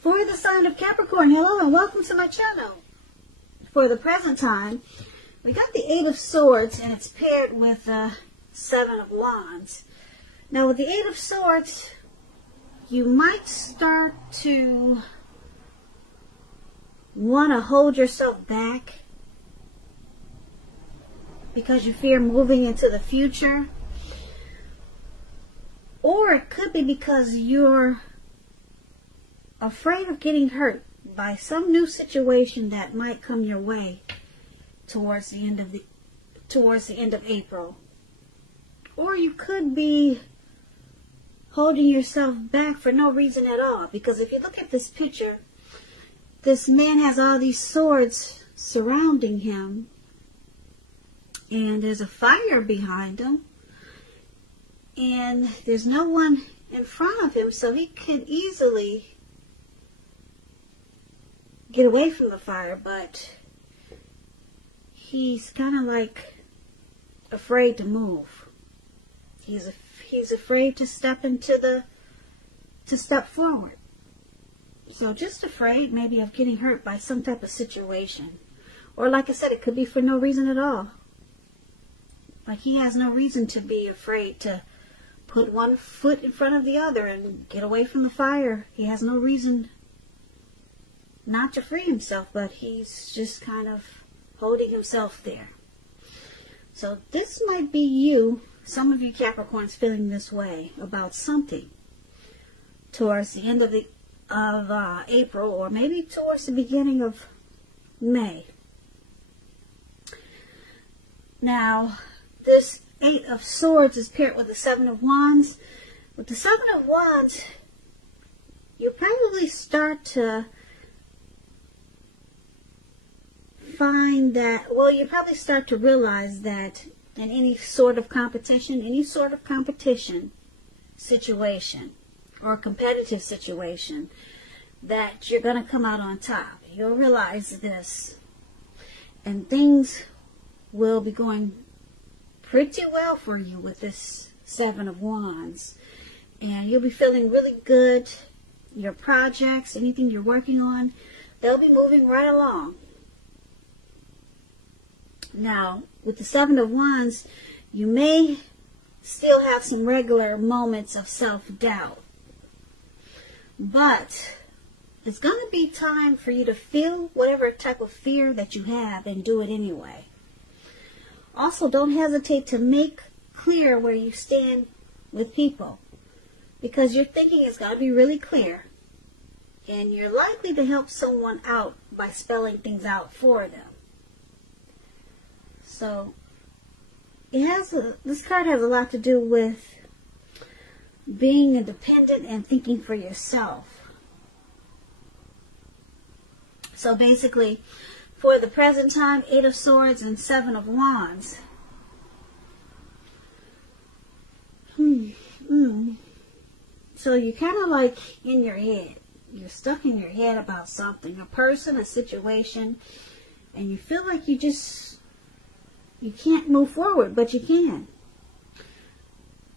For the sign of Capricorn, hello and welcome to my channel. For the present time, we got the Eight of Swords and it's paired with the Seven of Wands. Now with the Eight of Swords, you might start to want to hold yourself back because you fear moving into the future. Or it could be because you're afraid of getting hurt by some new situation that might come your way towards the end of April. Or you could be holding yourself back for no reason at all, because if you look at this picture, this man has all these swords surrounding him and there's a fire behind him and there's no one in front of him, so he could easily get away from the fire, but he's kind of like afraid to move. He's afraid to step forward. So just afraid maybe of getting hurt by some type of situation. Or like I said, it could be for no reason at all. Like he has no reason to be afraid to put one foot in front of the other and get away from the fire. He has no reason not to free himself, but he's just kind of holding himself there. So this might be you, some of you Capricorns, feeling this way about something towards the end of April, or maybe towards the beginning of May. Now, this Eight of Swords is paired with the Seven of Wands. With the Seven of Wands, you'll probably start to find that, well, you probably start to realize that in any sort of competition situation or competitive situation, that you're going to come out on top. You'll realize this, and things will be going pretty well for you with this Seven of Wands, and you'll be feeling really good. Your projects, anything you're working on, they'll be moving right along. Now, with the Seven of Wands, you may still have some regular moments of self-doubt. But it's going to be time for you to feel whatever type of fear that you have and do it anyway. Also, don't hesitate to make clear where you stand with people, because your thinking is going to be really clear. And you're likely to help someone out by spelling things out for them. So, this card has a lot to do with being independent and thinking for yourself. So basically, for the present time, Eight of Swords and Seven of Wands. So you're kind of like in your head. You're stuck in your head about something, a person, a situation, and you feel like you can't move forward, but you can.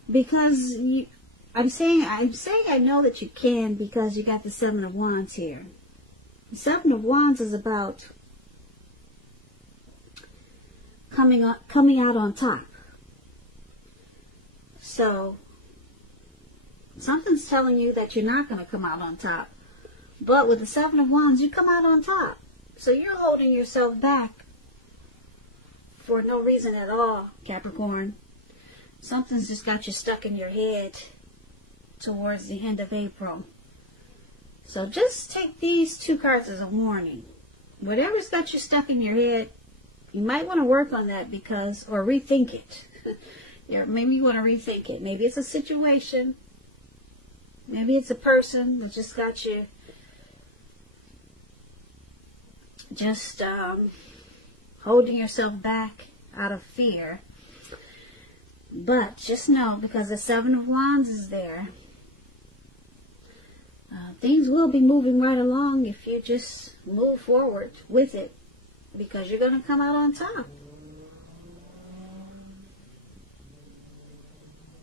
Because I'm saying I know that you can because you got the Seven of Wands here. The Seven of Wands is about coming out on top. So something's telling you that you're not going to come out on top. But with the Seven of Wands, you come out on top. So you're holding yourself back for no reason at all, Capricorn. Something's just got you stuck in your head towards the end of April. So just take these two cards as a warning. Whatever's got you stuck in your head, you might want to work on that, or rethink it. Maybe you want to rethink it. Maybe it's a situation. Maybe it's a person that just got you just holding yourself back out of fear. But just know, because the Seven of Wands is there, things will be moving right along if you just move forward with it, because you're going to come out on top.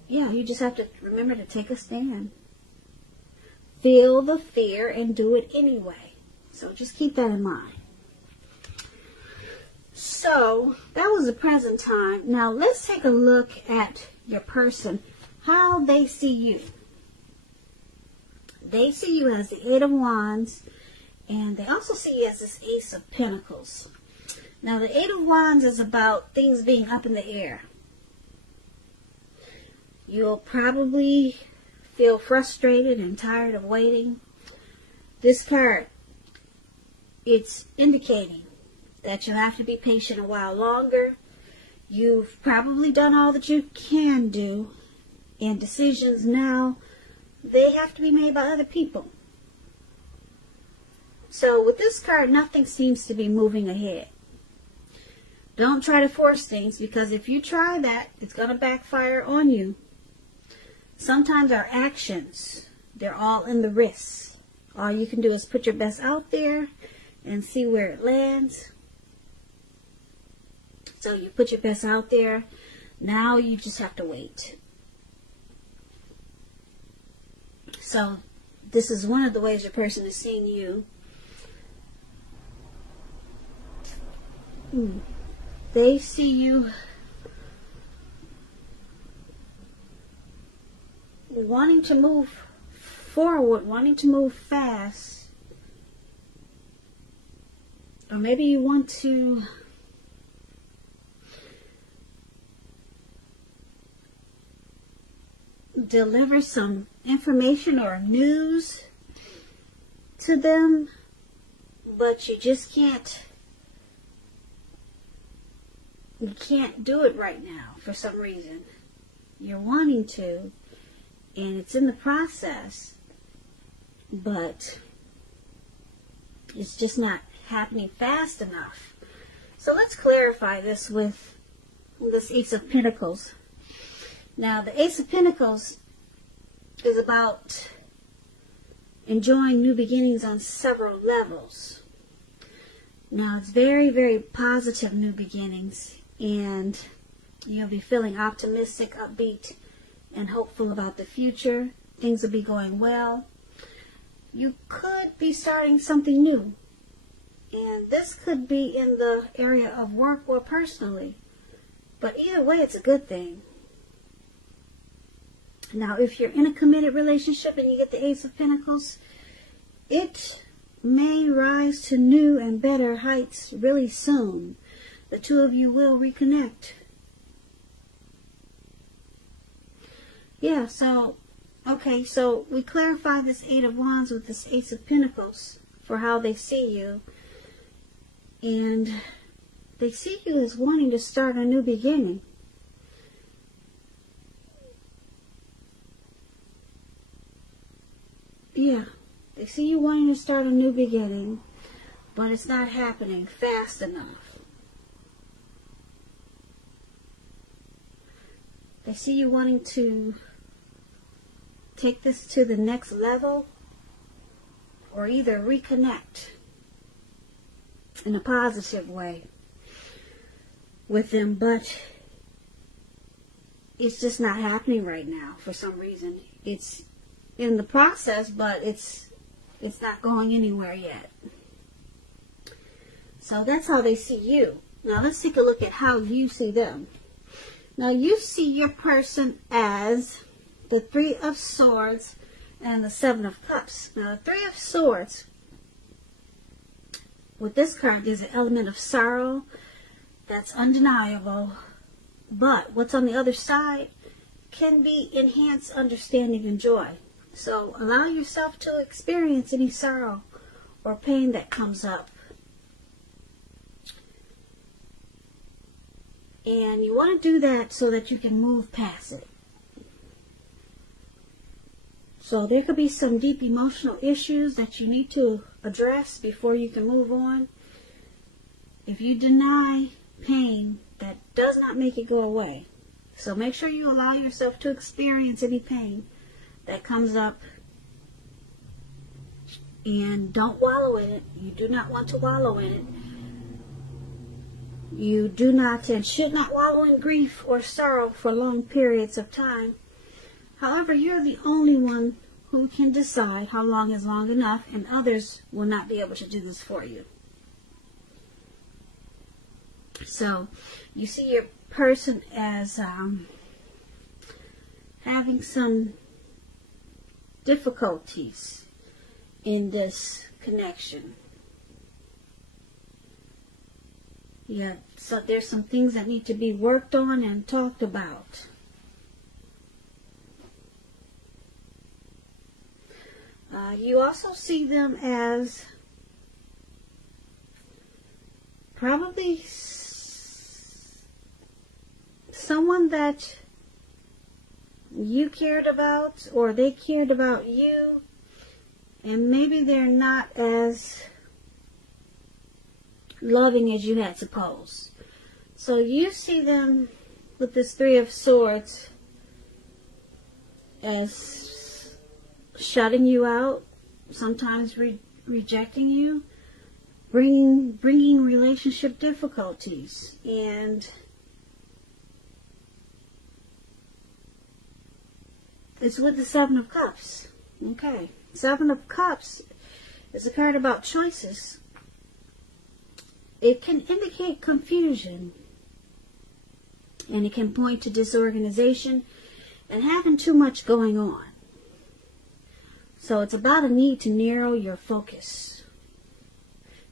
Yeah, you just have to remember to take a stand. feel the fear and do it anyway. So just keep that in mind. So that was the present time. Now let's take a look at your person, how they see you. They see you as the Eight of Wands, and they also see you as this Ace of Pentacles. Now the Eight of Wands is about things being up in the air. You'll probably feel frustrated and tired of waiting. This card, it's indicating that you'll have to be patient a while longer. You've probably done all that you can do, and decisions now, they have to be made by other people. So with this card, nothing seems to be moving ahead. Don't try to force things, because if you try that, it's going to backfire on you. Sometimes our actions, they're all in the wrists. All you can do is put your best out there and see where it lands. So you put your best out there. Now you just have to wait. So this is one of the ways your person is seeing you. They see you wanting to move forward, wanting to move fast. Or maybe you want to deliver some information or news to them, but you just can't. You can't do it right now for some reason. You're wanting to, and it's in the process, but it's just not happening fast enough. So let's clarify this with this Ace of Pentacles. Now, the Ace of Pentacles is about enjoying new beginnings on several levels. Now, it's very, very positive new beginnings, and you'll be feeling optimistic, upbeat, and hopeful about the future. Things will be going well. You could be starting something new, and this could be in the area of work or personally, but either way, it's a good thing. Now, if you're in a committed relationship and you get the Ace of Pentacles, it may rise to new and better heights really soon. The two of you will reconnect. Yeah, so, okay, so we clarify this Eight of Wands with this Ace of Pentacles for how they see you. And they see you as wanting to start a new beginning. Yeah, they see you wanting to start a new beginning, but it's not happening fast enough. They see you wanting to take this to the next level, or either reconnect in a positive way with them, but it's just not happening right now for some reason. It's in the process, but it's not going anywhere yet. So that's how they see you. Now let's take a look at how you see them. Now you see your person as the Three of Swords and the Seven of Cups. Now the Three of Swords, with this card, there's an element of sorrow that's undeniable, but what's on the other side can be enhanced understanding and joy. So allow yourself to experience any sorrow or pain that comes up. And you want to do that so that you can move past it. So there could be some deep emotional issues that you need to address before you can move on. If you deny pain, that does not make it go away. So make sure you allow yourself to experience any pain that comes up, and don't wallow in it. You do not want to wallow in it. You do not and should not wallow in grief or sorrow for long periods of time. However, you're the only one who can decide how long is long enough, and others will not be able to do this for you. So you see your person as having some difficulties in this connection. Yeah, so there's some things that need to be worked on and talked about. You also see them as probably someone that you cared about, or they cared about you, and maybe they're not as loving as you had supposed. So you see them with this Three of Swords as shutting you out, sometimes rejecting you, bringing relationship difficulties, and it's with the Seven of Cups. Okay, Seven of Cups is a card about choices. It can indicate confusion, and it can point to disorganization and having too much going on. So it's about a need to narrow your focus.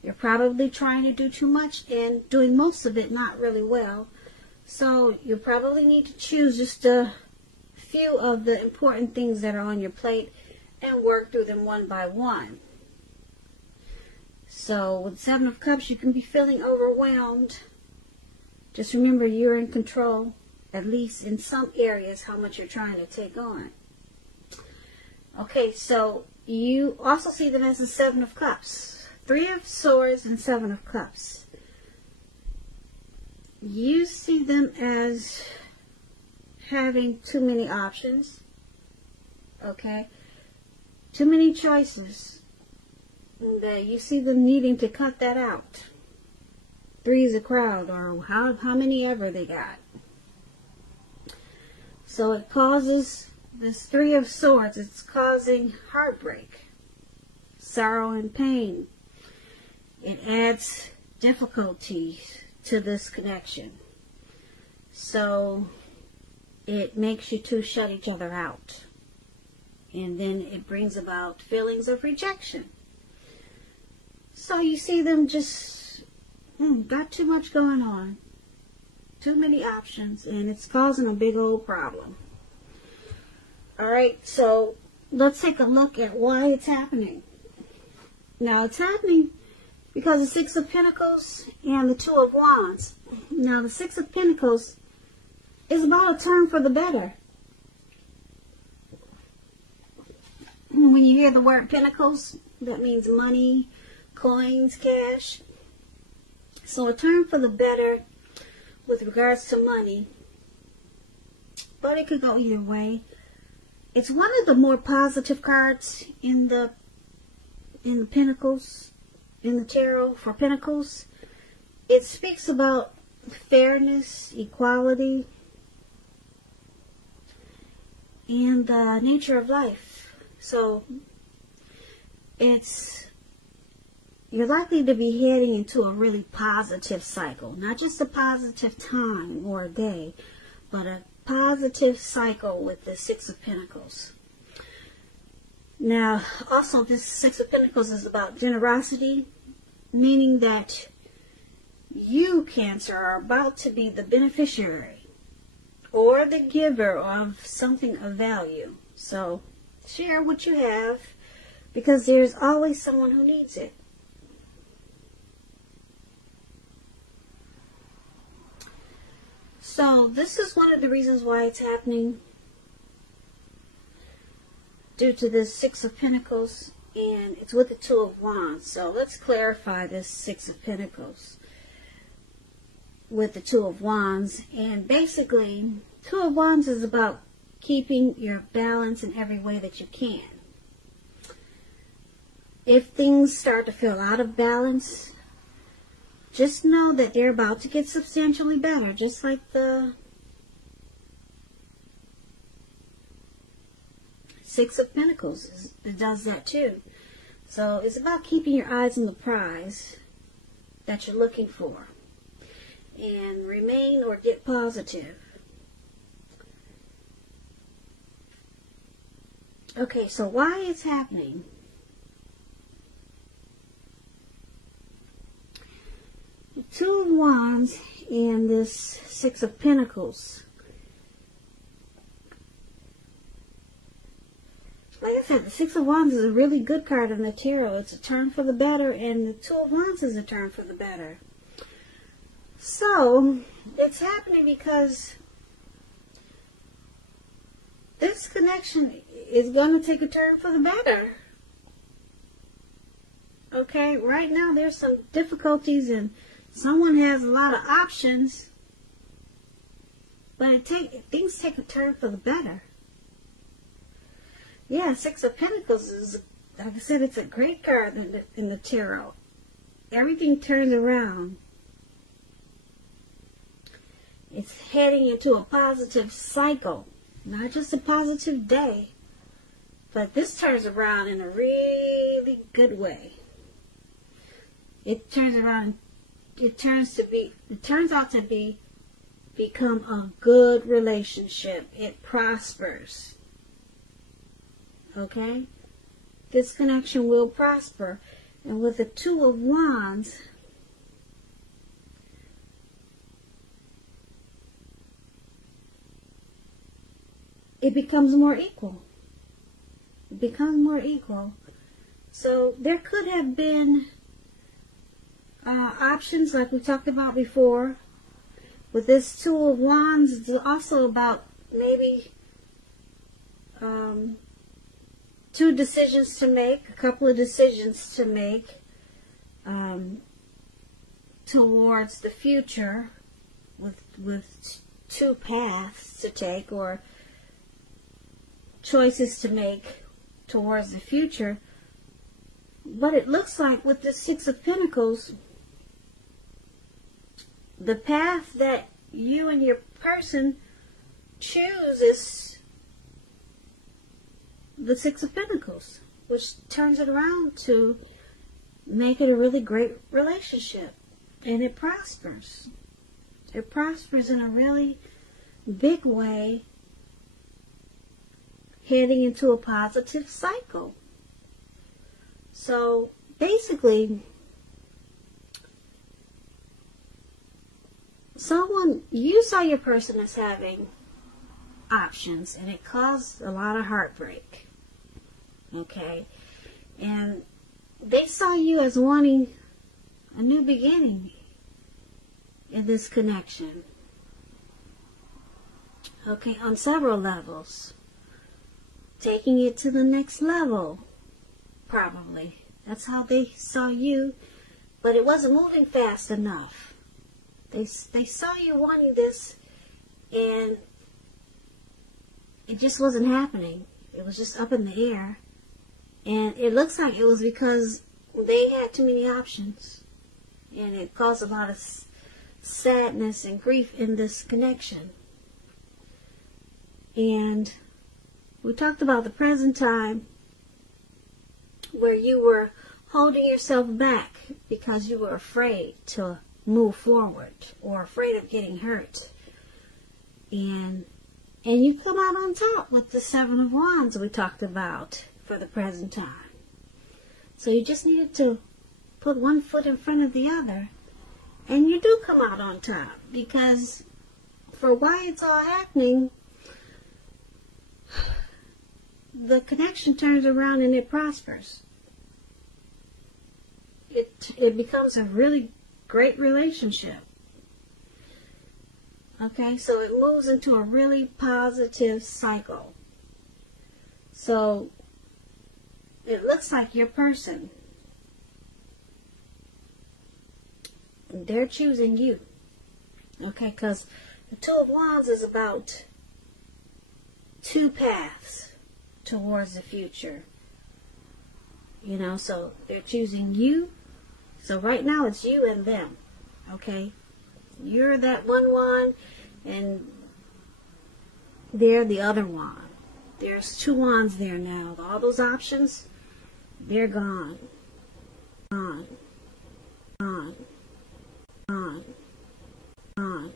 You're probably trying to do too much and doing most of it not really well. So you probably need to choose just a few of the important things that are on your plate and work through them one by one. So with Seven of Cups, you can be feeling overwhelmed. Just remember, you're in control, at least in some areas, how much you're trying to take on. Okay, so you also see them as the Seven of Cups. Three of Swords and Seven of Cups. You see them as having too many options. Okay? Too many choices. That you see them needing to cut that out. Three is a crowd, or how many ever they got. So it causes this Three of Swords. It's causing heartbreak, sorrow, and pain. It adds difficulty to this connection. So it makes you two shut each other out. And then it brings about feelings of rejection. So you see them just got too much going on. Too many options, and it's causing a big old problem. Alright, so let's take a look at why it's happening. Now it's happening because the Six of Pentacles and the Two of Wands. Now the Six of Pentacles is about a turn for the better. When you hear the word Pentacles, that means money, coins, cash. So a turn for the better with regards to money. But it could go either way. It's one of the more positive cards in the Pentacles, in the tarot for Pentacles. It speaks about fairness, equality, and the nature of life. So you're likely to be heading into a really positive cycle. Not just a positive time or a day, but a positive cycle with the Six of Pentacles. Now, also this Six of Pentacles is about generosity, meaning that you, Cancer, are about to be the beneficiary or the giver of something of value. So share what you have, because there's always someone who needs it. So this is one of the reasons why it's happening, due to this Six of Pentacles, and it's with the Two of Wands. So let's clarify this Six of Pentacles with the Two of Wands. And basically, Two of Wands is about keeping your balance in every way that you can. If things start to feel out of balance, just know that they're about to get substantially better, just like the Six of Pentacles, it does that too. So it's about keeping your eyes on the prize that you're looking for. And remain or get positive. Okay, so why it's happening? The Two of Wands and this Six of Pentacles. Like I said, the Six of Wands is a really good card in the tarot. It's a turn for the better, and the Two of Wands is a turn for the better. So, it's happening because this connection is going to take a turn for the better. Okay, right now there's some difficulties and someone has a lot of options, but things take a turn for the better. Yeah, Six of Pentacles is, like I said, it's a great card in the tarot. Everything turns around. It's heading into a positive cycle. Not just a positive day, but this turns around in a really good way. It turns around, it turns out to become a good relationship. It prospers. Okay? This connection will prosper. And with the Two of Wands, it becomes more equal. It becomes more equal. So there could have been options like we talked about before. With this Two of Wands, it's also about maybe two decisions to make, a couple of decisions to make towards the future, with two paths to take or choices to make towards the future. But it looks like with the Six of Pentacles, the path that you and your person choose is the Six of Pentacles, which turns it around to make it a really great relationship. And it prospers. It prospers in a really big way, heading into a positive cycle. So basically, you saw your person as having options, and it caused a lot of heartbreak. Okay? And they saw you as wanting a new beginning in this connection. Okay, on several levels. Taking it to the next level, probably. That's how they saw you, but it wasn't moving fast enough. They saw you wanting this, and it just wasn't happening. It was just up in the air. And it looks like it was because they had too many options. And it caused a lot of sadness and grief in this connection. And we talked about the present time where you were holding yourself back because you were afraid to move forward or afraid of getting hurt. And you come out on top with the Seven of Wands we talked about for the present time. So you just needed to put one foot in front of the other, and you do come out on top, because for why it's all happening, the connection turns around and it prospers. It becomes a really great relationship. Okay, so it moves into a really positive cycle. So it looks like your person, they're choosing you. Okay, because the Two of Wands is about two paths towards the future. You know, so they're choosing you. So right now it's you and them. Okay? You're that one wand, and they're the other wand. There's 2 wands there now. All those options, they're gone. Gone. Gone. Gone. Gone.